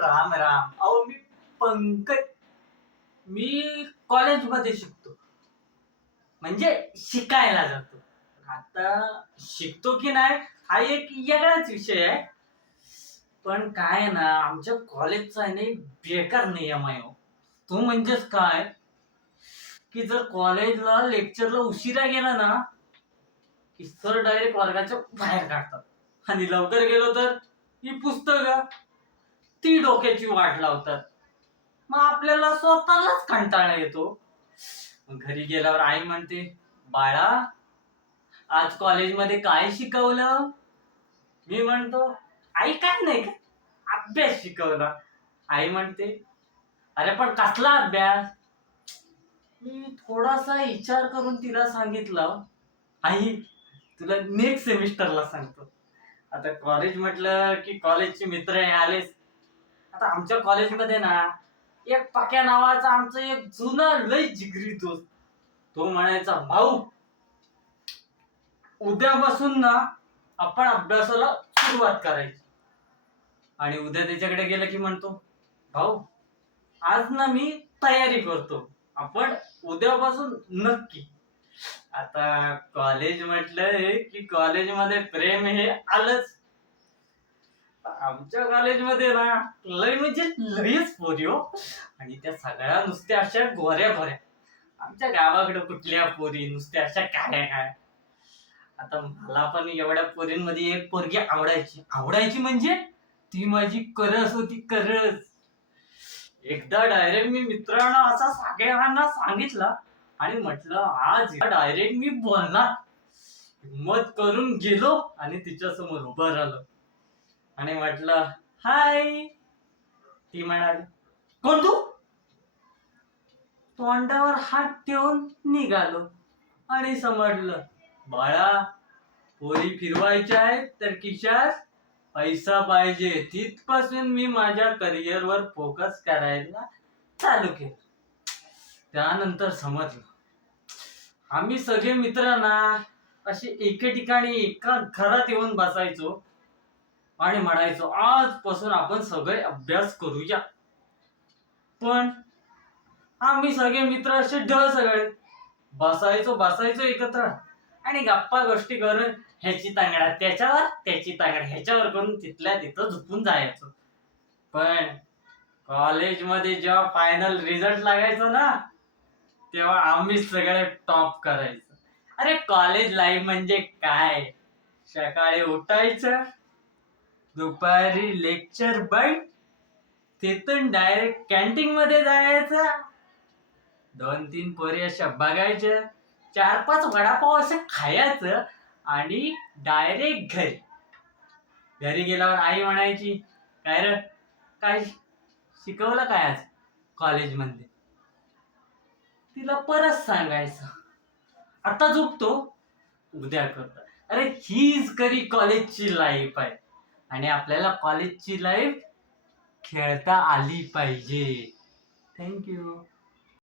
राम राम. अहो मी पंकज, मी कॉलेजमध्ये शिकतो, म्हणजे शिकायला जातो. आता शिकतो की नाही हा एक वेगळाच विषय आहे. पण काय आहे ना, आमच्या कॉलेजचा आहे ना एक बेकार नियम आहे हो. तो म्हणजेच काय, की जर कॉलेजला लेक्चरला उशिरा गेला ना, की सर डायरेक्ट वर्गाच्या बाहेर काढतात आणि लवकर गेलो तर ही पुस्तकं ती डोक्याची वाट लावतात. मग आपल्याला स्वतःलाच कंटाळा येतो. मग घरी गेल्यावर आई म्हणते, बाळा आज कॉलेजमध्ये काय शिकवलं? मी म्हणतो, आई काय नाही का, अभ्यास शिकवला. आई म्हणते, अरे पण कसला अभ्यास? मी थोडासा विचार करून तिला सांगितलं, आई तुला नेक्स्ट सेमिस्टरला सांगतो. आता कॉलेज म्हटलं की कॉलेजचे मित्र आलेच. आता आमच्या कॉलेजमध्ये ना एक पक्या नावाचा आमचा एक जुना लय जिगरी दोस्त, तो म्हणायचा, भाऊ उद्यापासून ना आपण अभ्यासाला सुरुवात करायची. आणि उद्या त्याच्याकडे गेलं की म्हणतो, भाऊ आज ना मी तयारी करतो, आपण उद्यापासून नक्की. आता कॉलेज म्हटलंय की कॉलेजमध्ये प्रेम हे आलंच. आमच्या कॉलेजमध्ये ना लय म्हणजे लयच पोरी हो. आणि त्या सगळ्या नुसत्या अशा गोऱ्या भोऱ्या. आमच्या गावाकडे कुठल्या पोरी नुसत्या अशा काळ्या काळ्या. आता मला पण एवढ्या पोरींमध्ये एक पोरगी आवडायची म्हणजे ती माझी करस होती, करस. एकदा डायरेक्ट मी मित्रांना असा सगळ्यांना सांगितलं आणि म्हटलं आज डायरेक्ट मी बोलणार. हिम्मत करून गेलो आणि तिच्या समोर उभं राहिलो आणि म्हटलं, हाय. ती म्हणाली, कोण तू? तोंडावर हात ठेवून निघालो आणि समजलं, बाळा पोरी फिरवायच्या आहेत तर खिशात पैसा पाहिजे. तिथपासून मी माझ्या करिअरवर फोकस करायला चालू केलं. त्यानंतर समजलं, आम्ही सगळे मित्र ना असे एके ठिकाणी एका घरात येऊन बसायचो आणि म्हणायचो, आजपासून आपण सगळे अभ्यास करूया. पण आम्ही सगळे मित्र असे सगळे बसायचो एकत्र आणि गप्पा गोष्टी करून ह्याची तांगडा त्याच्यावर, त्याची तांगडा ह्याच्यावर करून तिथल्या तिथं झोपून जायचो. पण कॉलेजमध्ये जेव्हा फायनल रिझल्ट लागायचो ना, तेव्हा आम्ही सगळे टॉप करायचो. अरे कॉलेज लाईफ म्हणजे काय, सकाळी उठायचं, दुपारी लेक्चर बंद, तिथून डायरेक्ट कॅन्टीन मध्ये जायचं, 2-3 पोरी अशा बघायच्या, 4-5 वडापाव असं खायचं आणि डायरेक्ट घरी गेल्यावर आई म्हणायची, काय रे काय शिकवलं काय आज कॉलेजमध्ये? तिला परत सांगायचं, आता झोपतो उद्या करतो. अरे हीच खरी कॉलेजची लाईफ आहे आणि आपल्याला कॉलेजची लाईफ खेळता आली पाहिजे. थँक्यू.